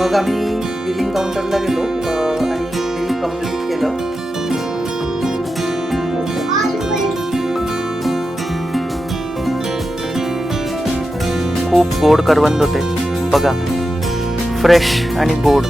मग आम्ही बिलिंग काउंटरला गेलो आणि बिल कंप्लीट केलं. खूप गोड करवंद होते बघा, फ्रेश आणि गोड.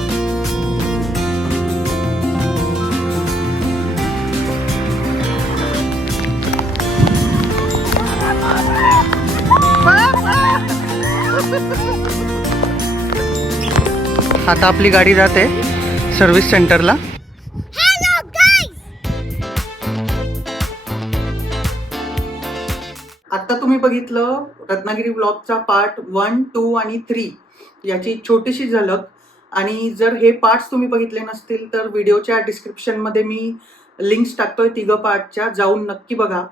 आता आपली गाडी जाते सर्व्हिस सेंटरला. आता तुम्ही बघितलं रत्नागिरी ब्लॉगचा पार्ट 1, 2 आणि 3 याची छोटीशी झलक. आणि जर हे पार्ट्स तुम्ही बघितले नसतील तर व्हिडिओच्या डिस्क्रिप्शनमध्ये मी लिंक्स टाकतोय 3 पार्टच्या, जाऊन नक्की बघा.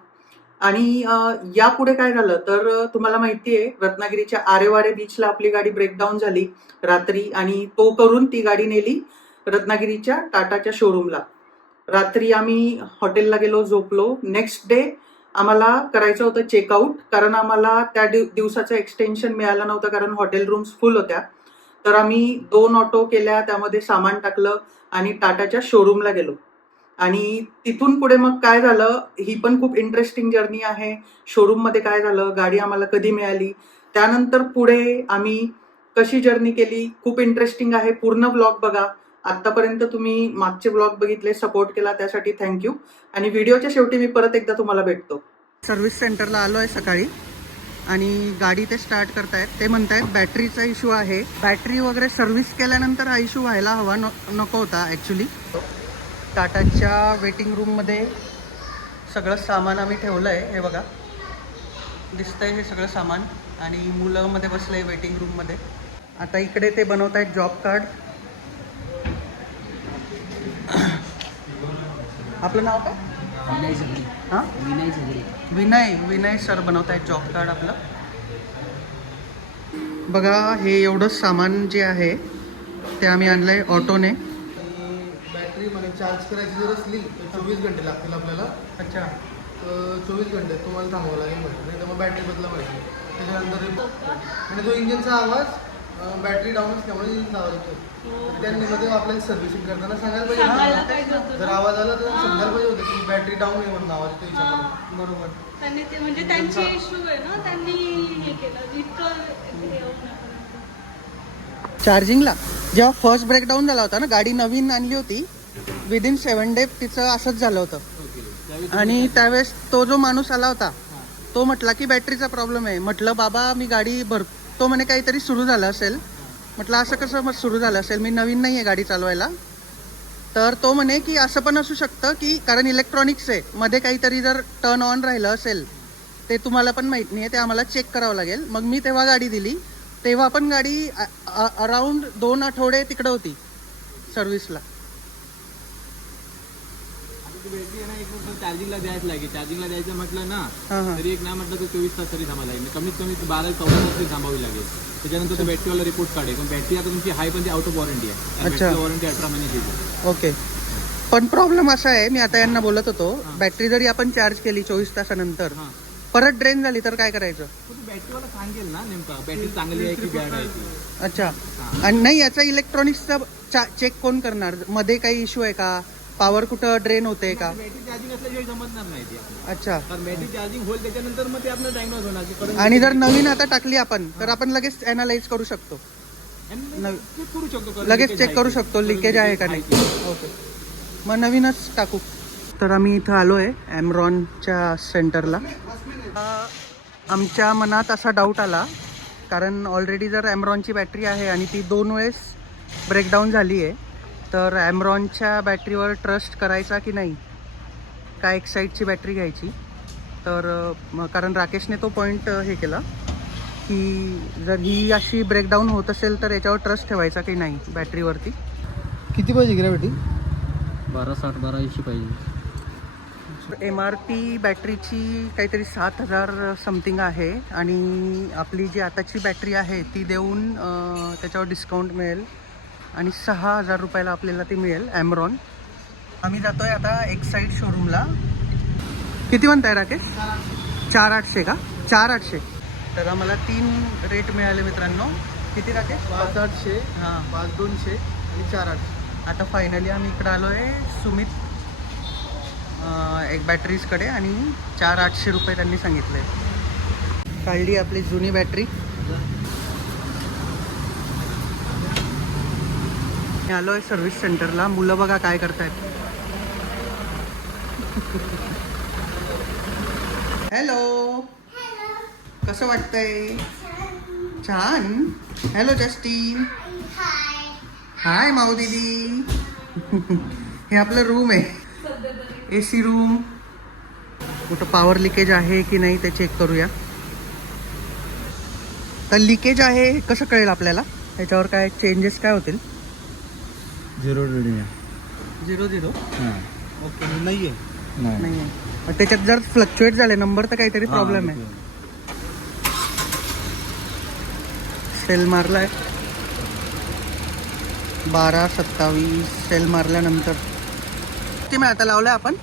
आणि यापुढे काय झालं तर तुम्हाला माहिती आहे रत्नागिरीच्या आरेवारे बीचला आपली गाडी ब्रेकडाऊन झाली रात्री, आणि तो करून ती गाडी नेली रत्नागिरीच्या टाटाच्या शोरूमला. रात्री आम्ही हॉटेलला गेलो, झोपलो. नेक्स्ट डे आम्हाला करायचं होतं चेकआउट, कारण आम्हाला त्या दिवसाचं एक्सटेन्शन मिळालं नव्हतं कारण हॉटेल रूम्स फुल होत्या. तर आम्ही 2 ऑटो केल्या, त्यामध्ये सामान टाकलं आणि टाटाच्या शोरूमला गेलो. आणि तिथून पुढे मग काय झालं, ही पण खूप इंटरेस्टिंग जर्नी आहे. शोरूममध्ये काय झालं, गाडी आम्हाला कधी मिळाली, त्यानंतर पुढे आम्ही कशी जर्नी केली, खूप इंटरेस्टिंग आहे. पूर्ण ब्लॉग बघा. आतापर्यंत तुम्ही मागचे ब्लॉग बघितले, सपोर्ट केला त्यासाठी थँक्यू. आणि व्हिडिओच्या शेवटी मी परत एकदा तुम्हाला भेटतो. सर्व्हिस सेंटरला आलो आहे सकाळी आणि गाडी ते स्टार्ट करतायत. ते म्हणतायत बॅटरीचा इश्यू आहे. बॅटरी वगैरे सर्व्हिस केल्यानंतर हा इश्यू व्हायला हवा नको होता ॲक्च्युली. टाटाच्या वेटिंग रूममध्ये सगळं सामान आम्ही ठेवलं आहे. हे बघा दिसतंय हे सगळं सामान, आणि मुलं मध्ये बसलं आहे वेटिंग रूममध्ये. आता इकडे ते बनवत आहेत जॉब कार्ड. आपलं नाव काय? हां, विनय सर बनवत आहेत जॉब कार्ड आपलं. बघा हे एवढं सामान जे आहे ते आम्ही आणलं आहे ऑटोने. बॅटरी मध्ये चार्ज करायची जर असली तर 24 घंटे लागतील आपल्याला. अच्छा, 24 घंटे तुम्हाला थांबावं लागेल म्हटलं, नाही तर मग बॅटरी बदला पाहिजे. त्याच्यानंतर आणि जो इंजिनचा आवाज बॅटरी डाऊन असल्यामुळे इंजिनचा आवाज येतो. त्यांनी मध्ये आपल्याला सर्व्हिसिंग करताना सांगायला पाहिजे. जर आवाज आला तर समजायला पाहिजे होतं की बॅटरी डाऊन आहे म्हणून आवाज येतो याच्यामध्ये. बरोबर. त्यांनी ते म्हणजे त्यांची इश्यू आहे ना, त्यांनी हे केलं इतकं. चार्जिंगला जेव्हा फर्स्ट ब्रेकडाऊन झाला होता ना, गाडी नवीन आणली होती, विदिन 7 डे तिचं असंच झालं होतं. आणि त्यावेळेस तो जो माणूस आला होता तो म्हटला की बॅटरीचा प्रॉब्लेम आहे. म्हटलं बाबा मी गाडी तो म्हणे काहीतरी सुरू झालं असेल. म्हटलं असं कसं मग सुरू झालं असेल, मी नवीन नाही आहे गाडी चालवायला. तर तो म्हणे की असं पण असू शकतं की कारण इलेक्ट्रॉनिक्स आहे, मध्ये काहीतरी जर टर्न ऑन राहिलं असेल ते तुम्हाला पण माहीत नाही आहे, ते आम्हाला चेक करावं लागेल. मग मी तेव्हा गाडी दिली, तेव्हा पण गाडी अराउंड 2 आठवडे तिकडं होती सर्व्हिसला. बॅटरी आहे ना, एक चार्जिंगला द्यायच लागेल. चार्जिंगला द्यायचं म्हटलं ना तरी एक नाही म्हटलं तर 24 तास तरी थांबायला लागेल. कमीत कमी 12-14 तास तरी थांबावी लागेल. त्याच्यानंतर तो बॅटरीवाला रिपोर्ट काढेल. पण बॅटरी आता तुमची हाय पण ती आउट ऑफ वॉरंटी आहे. अच्छा, वॉरंटी 18 महिन्याची आहे. ओके. पण प्रॉब्लेम असा आहे, मी आता यांना बोलत होतो, बॅटरी जरी आपण चार्ज केली 24 तासानंतर परत ड्रेन झाली तर काय करायचं? बॅटरीवाला सांगेल ना नेमका बॅटरी चांगली आहे की बॅड आहे ती. अच्छा, आणि नाही याचा इलेक्ट्रॉनिक्सचा चेक कोण करणार? मध्ये काही इश्यू आहे का? पॉवर कुठं ड्रेन होते का? बॅटरी चार्जिंग असल्याशिवाय जमणार नाही ती. अच्छा, कारण बॅटरी चार्जिंग होईल त्याच्यानंतर मग ते आपलं डायग्नोज होणार. आणि जर नवीन आता टाकली आपण तर आपण लगेच अनालाइज करू शकतो, करू शकतो, लगेच चेक करू शकतो लिकेज आहे का नाही. ओके, मग नवीनच टाकू. तर आम्ही इथं आलो आहे ॲमरॉनच्या सेंटरला. आमच्या मनात असा डाऊट आला, कारण ऑलरेडी जर ॲमरॉनची बॅटरी आहे आणि ती 2 वेळेस ब्रेकडाऊन झाली आहे, तर ॲमरॉनच्या बॅटरीवर ट्रस्ट करायचा की नाही, का एक्साईटची बॅटरी घ्यायची. तर कारण राकेशने तो पॉईंट हे केला की जर ही अशी ब्रेकडाऊन होत असेल तर याच्यावर ट्रस्ट ठेवायचा की नाही बॅटरीवरती. किती पाहिजे ग्रॅव्हिटी? 1260 1280 पाहिजे. MRP बॅटरीची काहीतरी 7000 समथिंग आहे, आणि आपली जी आताची बॅटरी आहे ती देऊन त्याच्यावर डिस्काउंट मिळेल आणि 6000 रुपयाला आपल्याला ती मिळेल ॲमरॉन. आम्ही जातो आहे आता एक्साईट शोरूमला. किती म्हणताय राकेश? 4800 का? 4800. तर आम्हाला 3 रेट मिळाले मित्रांनो, किती राकेश? 5,800, हां 5,200 आणि 4,800. आता फायनली आम्ही इकडं आलो आहे सुमित एक बॅटरीजकडे आणि 4,800 रुपये त्यांनी सांगितले. काढली आपली जुनी बॅटरी. मी आलो आहे सर्व्हिस सेंटरला. मुलं बघा काय करतायत. हॅलो, कसं वाटतंय? छान. Hello Justin. हाय माऊ दीदी. हे आपलं रूम आहे, AC रूम. कुठं पॉवर लिकेज आहे की नाही ते चेक करूया. तर लिकेज आहे कसं कळेल आपल्याला? त्याच्यावर काय चेंजेस काय होतील? 0 रेडिंग 0-0. हां ओके. नाही आहे. नाही आहे. त्याच्यात जर फ्लक्च्युएट झाले नंबर तर काहीतरी प्रॉब्लेम आहे. सेल मारलाय 12-27 सेल मारल्यानंतर ते मी आता लावलंय आपण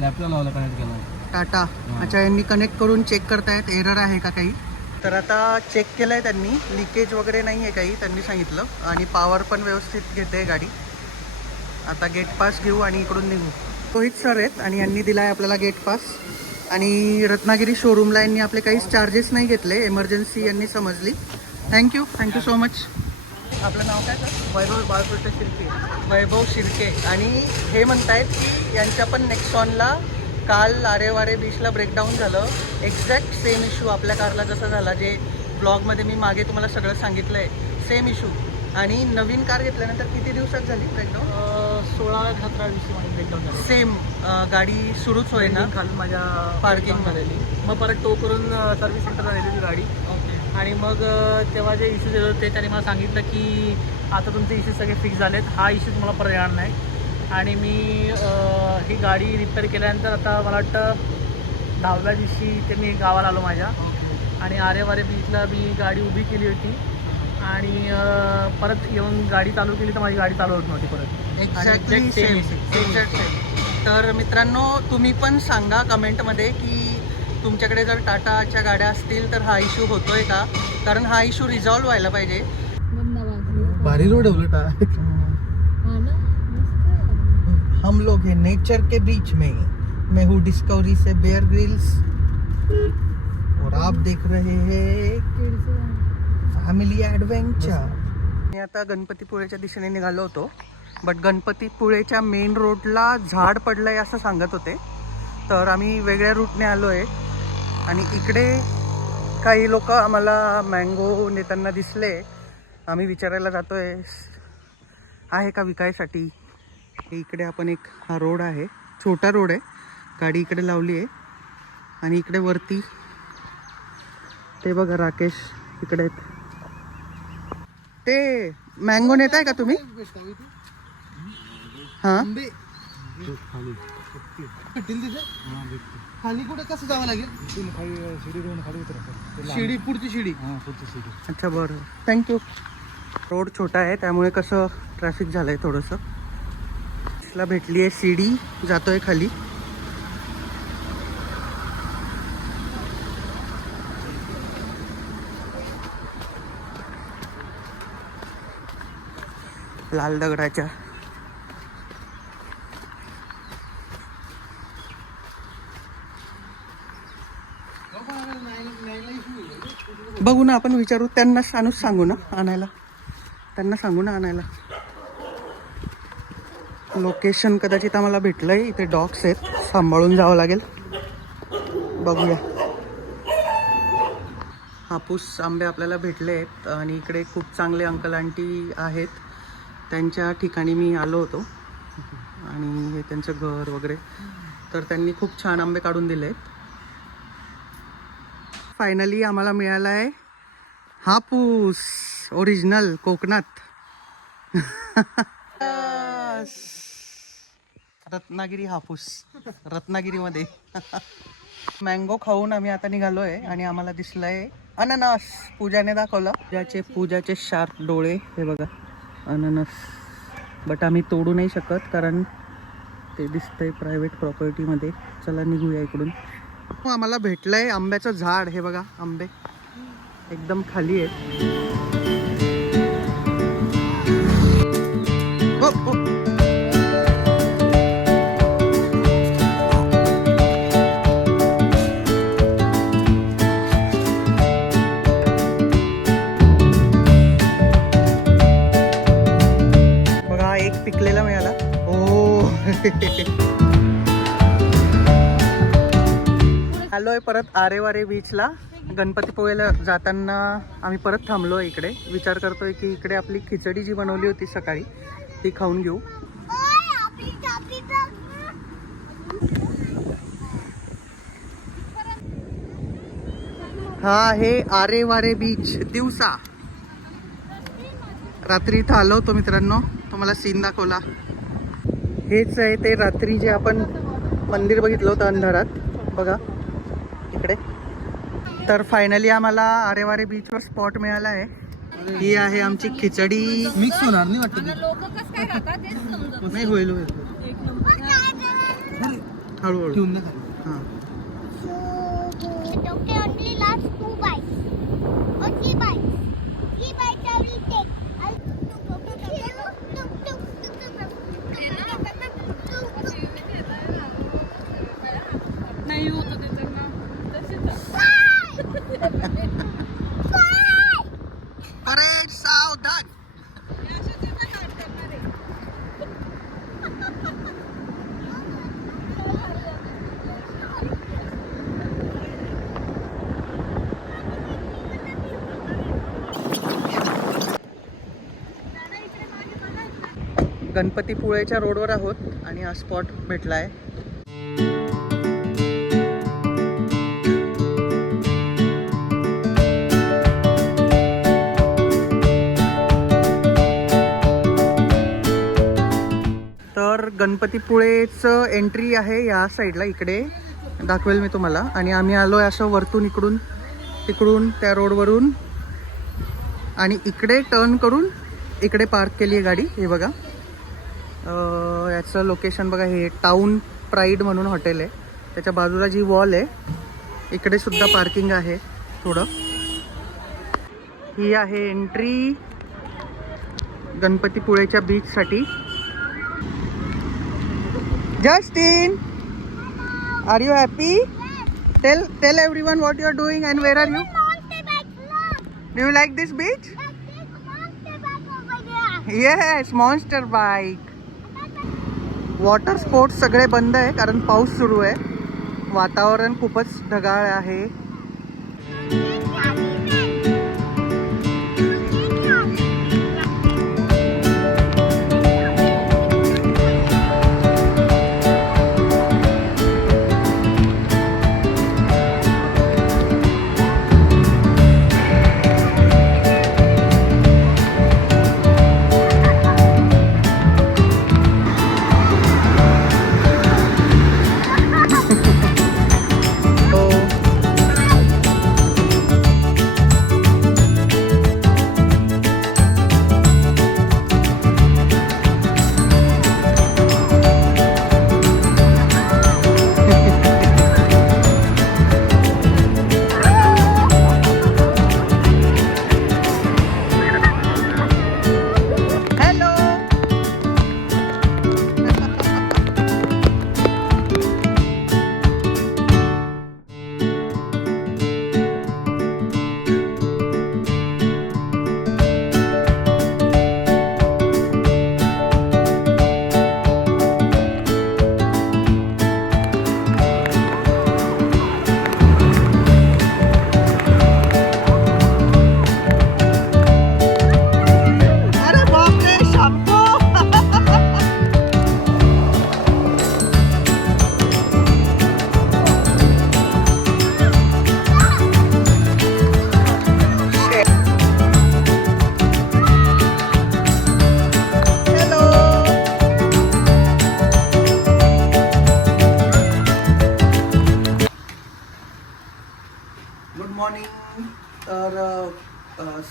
लॅपटॉप लावला कनेक्ट केला. टाटा. अच्छा, यांनी कनेक्ट करून चेक करतायत एरर आहे का काही. तर आता चेक केलंय त्यांनी, लिकेज वगैरे नाही आहे काही त्यांनी सांगितलं. आणि पॉवर पण व्यवस्थित घेते गाडी. आता गेट पास घेऊ आणि इकडून निघू. रोहित सर आहेत आणि यांनी दिला आहे आपल्याला गेट पास. आणि रत्नागिरी शोरूमला यांनी आपले काहीच चार्जेस नाही घेतले. एमर्जन्सी यांनी समजली. Thank you so much. आपलं नाव काय सर? वैभव बाळकृष्ण शिर्के. वैभव शिर्के. आणि हे म्हणतायत की यांच्या पण नेक्सॉनला काल आरेवारे बीचला ब्रेकडाऊन झालं. एक्झॅक्ट सेम इश्यू आपल्या कारला जसा झाला, जे ब्लॉगमध्ये मी मागे तुम्हाला सगळं सांगितलं आहे, सेम इश्यू. आणि नवीन कार घेतल्यानंतर किती दिवसात झाली ब्रेकडाऊन? 16-17 दिवशी ब्रेकडाऊन झालं. सेम गाडी सुरूच होईना खाली माझ्या पार्किंगमध्ये. मग परत टो करून सर्व्हिस सेंटरला नेली ती गाडी. ओके. आणि मग तेव्हा जे इश्यूज येत होते त्याने मला सांगितलं की आता तुमचे इश्यूज सगळे फिक्स झालेत, हा इश्यू तुम्हाला परत येणार नाही. आणि मी ही गाडी रिपेअर केल्यानंतर आता मला वाटतं 10व्या दिवशी ते मी गावाला आलो माझ्या. आणि आरेवारे बीचला मी गाडी उभी केली होती आणि परत येऊन गाडी चालू केली तर माझी गाडी चालू होत नव्हती परत. Exactly same. Exact same. तर मित्रांनो, तुम्ही पण सांगा कमेंटमध्ये की तुमच्याकडे जर टाटाच्या गाड्या असतील तर हा इश्यू होतोय का, कारण हा इश्यू रिझॉल्व्ह व्हायला पाहिजे. भारी रोड आहे उलट आहे. हम लोग हैं नेचर के बीच में. मैं हूँ डिस्कवरी से बेयर ग्रिल्स और आप देख रहे हैं फॅमिली ॲडव्हेंचर. मी आता गणपतीपुळेच्या दिशेने निघालो होतो, बट गणपतीपुळेच्या मेन रोडला झाड पडलंय असं सांगत होते. तर आम्ही वेगळ्या रूटने आलो आहे. आणि इकडे काही लोक आम्हाला मँगो नेताना दिसले. आम्ही विचारायला जातोय आहे का विकायसाठी. इकडे आपण एक हा रोड आहे, छोटा रोड आहे, गाडी इकडे लावली आहे. आणि इकडे वरती ते बघा राकेश इकडे आहेत. ते मँगो नेताय का तुम्ही? हां खाली कुठे कसं जावं लागेल? शिडी पुढची शिडी. अच्छा बरं, थँक्यू. रोड छोटा आहे त्यामुळे कसं ट्रॅफिक झालं आहे थोडंसं. ला भेटली आहे सीडी, जातोय खाली. लाल दगडाच्या. बघू ना, आपण विचारू त्यांना. सांगू ना आणायला, त्यांना सांगू ना आणायला. लोकेशन कदाचित आम्हाला भेटलंय. इथे डॉग्स आहेत, सांभाळून जावं लागेल. बघूया. हापूस आंबे आपल्याला भेटले आहेत आणि इकडे खूप चांगले अंकल आंटी आहेत. त्यांच्या ठिकाणी मी आलो होतो आणि हे त्यांचं घर वगैरे. तर त्यांनी खूप छान आंबे काढून दिले आहेत. फायनली आम्हाला मिळाला आहे हापूस ओरिजिनल कोकणात. रत्नागिरी हापूस, रत्नागिरीमध्ये. मँगो खाऊन आम्ही आता निघालो आहे आणि आम्हाला दिसलंय अननस. पूजाने दाखवलं. पूजाचे शार्प डोळे हे बघा, अननस. बट आम्ही तोडू नाही शकत कारण ते दिसतंय प्रायव्हेट प्रॉपर्टीमध्ये. चला निघूया इकडून. आम्हाला भेटलंय आंब्याचं झाड. हे बघा आंबे एकदम खाली आहेत. हो, हो. बघा एक पिकलेला मिळाला. हो. आलोय परत आरेवारे बीचला. गणपतीपुळेला जाताना आम्ही परत थांबलो इकडे. विचार करतोय की इकडे आपली खिचडी जी बनवली होती सकाळी ती खाऊन घेऊ. हा आहे आरेवारे बीच. दिवसा रात्री इथं आलो होतो मित्रांनो, तुम्हाला सीन दाखवला. हेच आहे ते रात्री जे आपण मंदिर बघितलं होतं अंधारात, बघा इकडे. तर फायनली आम्हाला आरेवारे बीचवर स्पॉट मिळाला आहे. ही आहे आमची खिचडी. मिक्स होणार नाही वाटत. नाही होईल होईल हळूहळू. ठेवून नका. हां नाही होत त्याचं अरे सावधान. गणपतीपुळेच्या रोडवर आहोत आणि हा स्पॉट भेटला आहे. तर गणपतीपुळेचं एंट्री आहे या साईडला, इकडे दाखवेल मी तुम्हाला. आणि आम्ही आलो आहे असं वरतून इकडून तिकडून त्या रोडवरून आणि इकडे टर्न करून इकडे पार्क केली आहे गाडी. हे बघा याचं लोकेशन बघा. हे टाऊन प्राईड म्हणून हॉटेल आहे, त्याच्या बाजूला जी वॉल आहे इकडे सुद्धा पार्किंग आहे थोडं. ही आहे entry गणपतीपुळेच्या बीचसाठी. Justin, are you happy? Tell everyone what you are doing and where are you? Do you like this beach? Yes, monster bike. Water sports सगळे बंद आहे कारण पाऊस सुरू आहे. वातावरण खूपच ढगाळ आहे.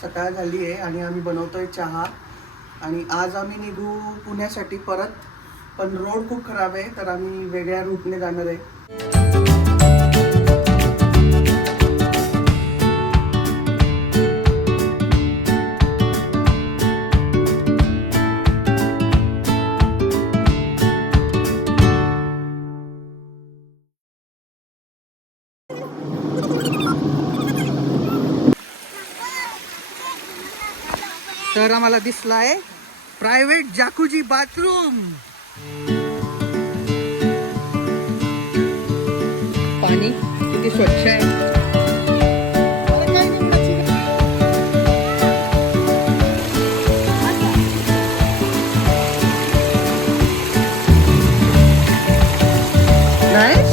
सकाळ झाली आहे आणि आम्ही बनवतोय चहा आणि आज आम्ही निघू पुण्यासाठी परत. पण रोड खूप खराब आहे तर आम्ही वेगळ्या रूटने जाणार आहे. आम्हाला दिसलाय प्रायव्हेट जाकुजी बाथरूम. पाणी किती स्वच्छ आहे. Nice.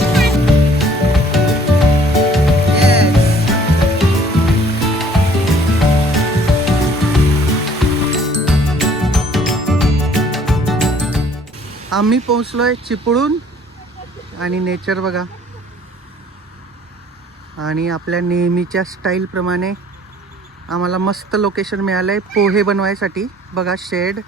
Yes. आम्ही पोहोचलोय चिपळूण आणि नेचर बघा. आणि आपल्या नेहमीच्या स्टाईल प्रमाणे आम्हाला मस्त लोकेशन मिळालंय पोहे बनवायसाठी. बघा शेड.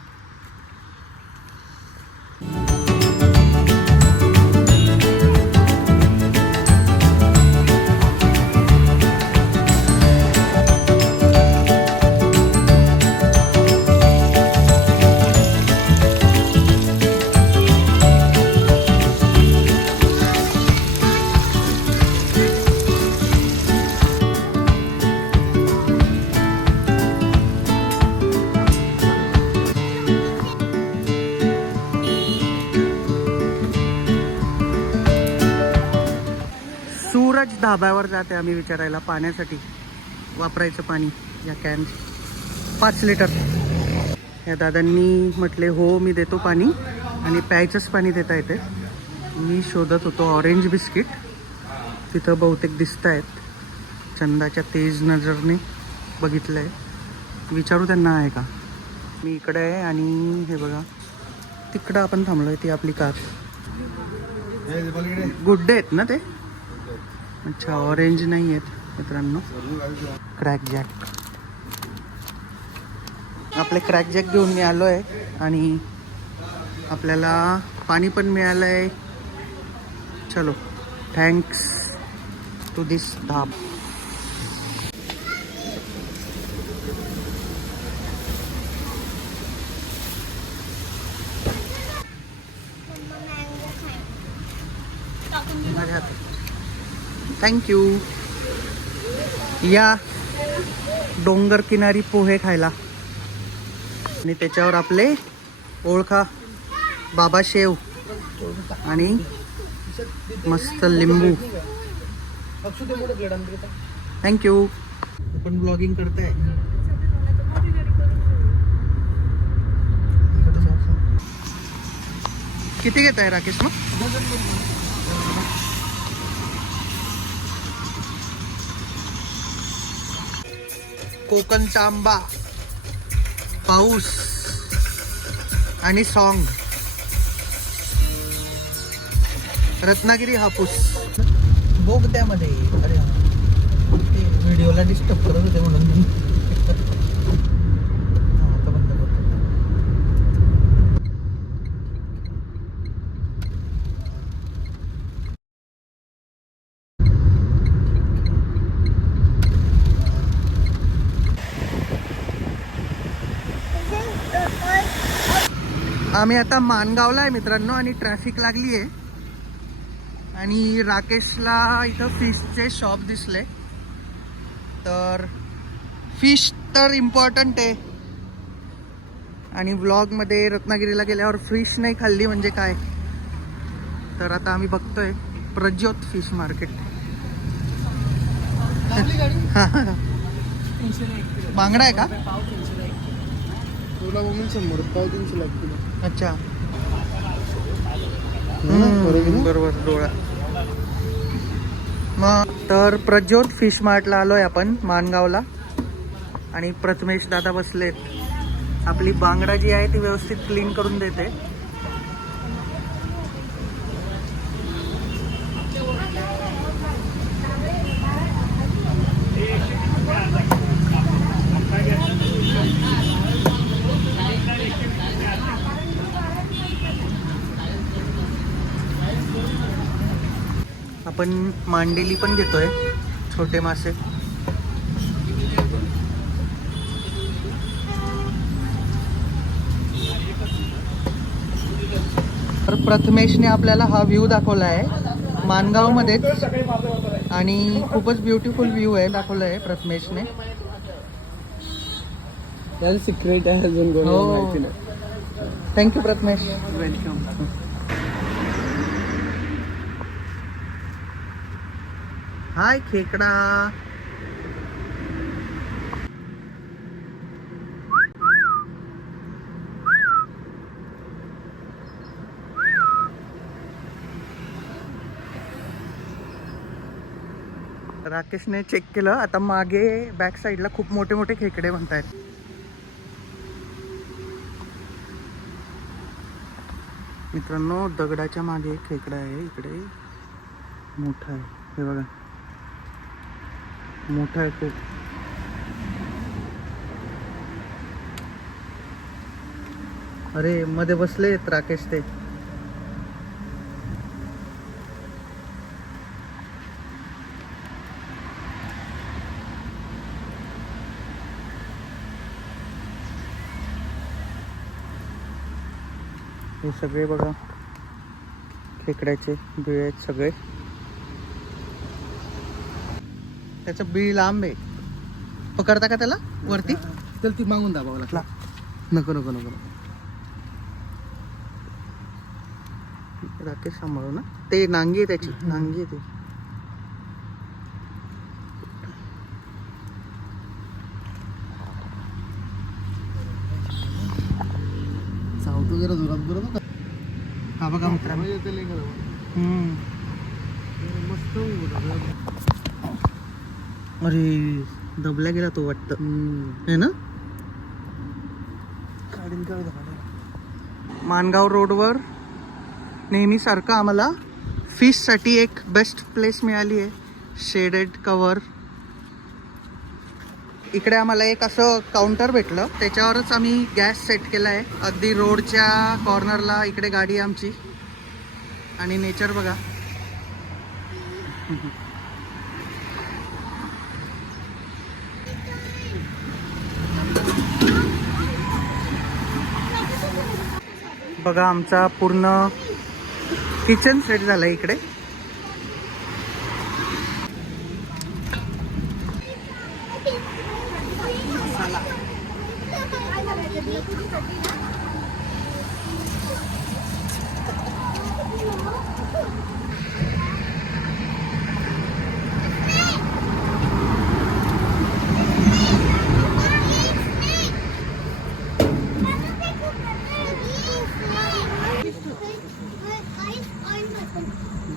सूरज धाब्यावर जाते आम्ही विचारायला पाण्यासाठी. वापरायचं पाणी या कॅन 5 लिटर. या दादांनी म्हटले हो मी देतो पाणी आणि प्यायचंच पाणी देता येते. मी शोधत होतो ऑरेंज बिस्किट. तिथं बहुतेक दिसत आहेत. चंदाच्या तेज नजरने बघितलं आहे. विचारू त्यांना आहे का. मी इकडे आहे आणि हे बघा तिकडं आपण थांबलो आहे. ती आपली कार. गुड डे आहेत ना ते. अच्छा ऑरेंज नाही आहेत मित्रांनो. Crack jack. आपले क्रॅक जॅक घेऊन मी आलो आहे आणि आपल्याला पाणी पण मिळालं आहे. चलो थँक्स टू दिस धाब. थँक्यू. या डोंगर किनारी पोहे खायला. आणि त्याच्यावर आपले ओळखा बाबा शेव आणि मस्त लिंबू. थँक्यू. आपण ब्लॉगिंग करताय. किती घेत आहे राकेश मग. कोकणचा आंबा, पाऊस आणि सॉन्ग. रत्नागिरी हापूस बोगद्यामध्ये. अरे ते व्हिडिओला डिस्टर्ब करत होते म्हणून मी आता बंद करतो. आम्ही आता मानगावला आहे मित्रांनो आणि ट्रॅफिक लागली आहे. आणि राकेशला इथं फिशचे शॉप दिसले. तर फिश तर इम्पॉर्टंट आहे. आणि व्लॉगमध्ये रत्नागिरीला गेल्यावर फिश नाही खाल्ली म्हणजे काय. तर आता आम्ही बघतोय प्रज्योत फिश मार्केट. बांगडा आहे का. तुला मग 100 पाव 300 लागतील. अच्छा बरोबर डोळा. मग तर प्रज्योत फिश मार्टला आलोय आपण मानगावला. आणि प्रथमेश दादा बसलेत. आपली बांगडा जी आहे ती व्यवस्थित क्लीन करून देते. आपण मांडेली पण घेतोय. छोटे मासे. तर प्रथमेशने आपल्याला हा व्ह्यू दाखवला आहे मानगावमध्येच. आणि खूपच ब्युटिफुल व्ह्यू आहे दाखवला आहे प्रथमेशने. यार सिक्रेट आहे अजून कोणाला हो. माहिती नाही. थँक्यू प्रथमेश. वेलकम. हाय खेकडा. राकेशने चेक केलं, आता मागे बॅक साईडला खूप मोठे मोठे खेकडे म्हणतायत. मित्रांनो, दगडाच्या मागे एक खेकडा आहे, इकडे मोठा आहे, हे बघा मोठा आहे खूप. अरे मध्ये बसलेत राकेश ते. हे सगळे बघा खेकड्याचे बिळ आहेत सगळे. त्याचं बिळ लांब आहे. पकडता का त्याला वरती? चल ती मागून दाबावं लागला. नको नको नको. राकेश सांभाळू ना. ते नांगी आहे त्याची, नांगी आहे ती. सावतो जरा जोरात बरोबर. हा बघा मित्रांनो. मस्त होतं. अरे दबल्या गेला तो वाटतं, है ना. माणगाव रोडवर नेहमीसारखं आम्हाला फिशसाठी एक बेस्ट प्लेस मिळाली आहे, शेडेड कवर. इकडे आम्हाला एक असं काउंटर भेटलं, त्याच्यावरच आम्ही गॅस सेट केला आहे. अगदी रोडच्या कॉर्नरला इकडे गाडी आहे आमची. आणि नेचर बघा. बघा आमचा पूर्ण किचन सेट झाला इकडे.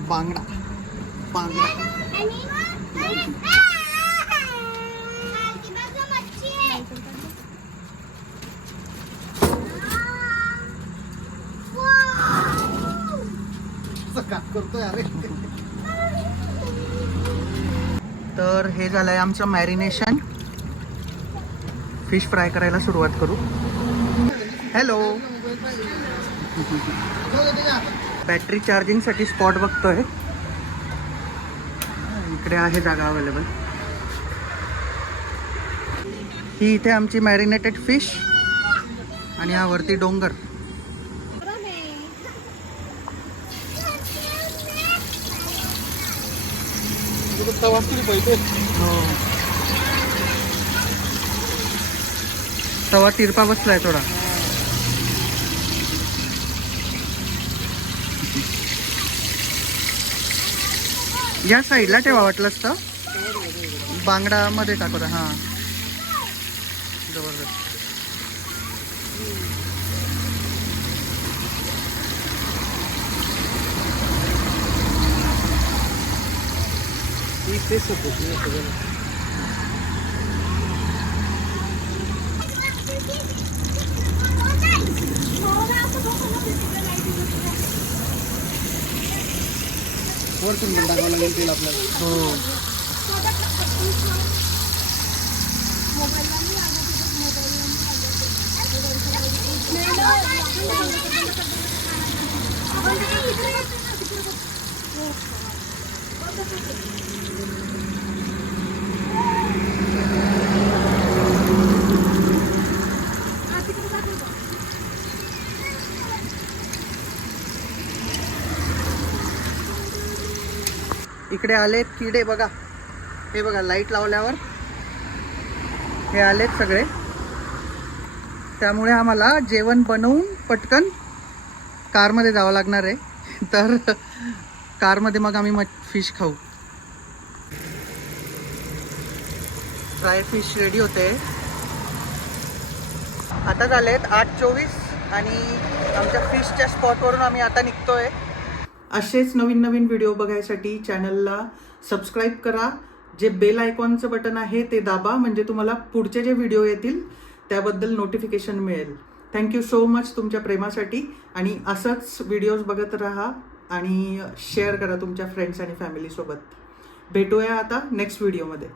बांगडा बांगडा. करतोय अरे. तर हे झालंय आमचं मॅरिनेशन. फिश फ्राय करायला सुरुवात करू. हॅलो. बॅटरी चार्जिंगसाठी स्पॉट बघतोय. इकडे आहे जागा अवेलेबल. ही इथे आमची मॅरिनेटेड फिश आणि हा वरती डोंगर. तवा तिरपा बसलाय थोडा. या साईडला ठेवा वाटलंच तर. बांगडा मध्ये टाकू. हा जबरदस्त. वरतून पण टाकावं लागेल तेल आपल्याला. हो. इकडे आलेत किडे बघा. हे बघा लाईट लावल्यावर हे आलेत सगळे. त्यामुळे आम्हाला जेवण बनवून पटकन कारमध्ये जावं लागणार आहे. तर कारमध्ये मग आम्ही फिश खाऊ. फ्राय फिश रेडी होते. आता झालेत 8:24 आणि आमच्या फिशच्या स्पॉटवरून आम्ही आता निघतोय. असेच नवीन नवीन व्हिडिओ बघायसाठी चॅनलला सबस्क्राईब करा. जे बेल आयकॉनचं बटन आहे ते दाबा, म्हणजे तुम्हाला पुढचे जे व्हिडिओ येतील त्याबद्दल नोटिफिकेशन मिळेल. थँक्यू सो मच तुमच्या प्रेमासाठी. आणि असंच व्हिडिओज बघत राहा आणि शेअर करा तुमच्या फ्रेंड्स आणि फॅमिलीसोबत. भेटूया आता नेक्स्ट व्हिडिओमध्ये.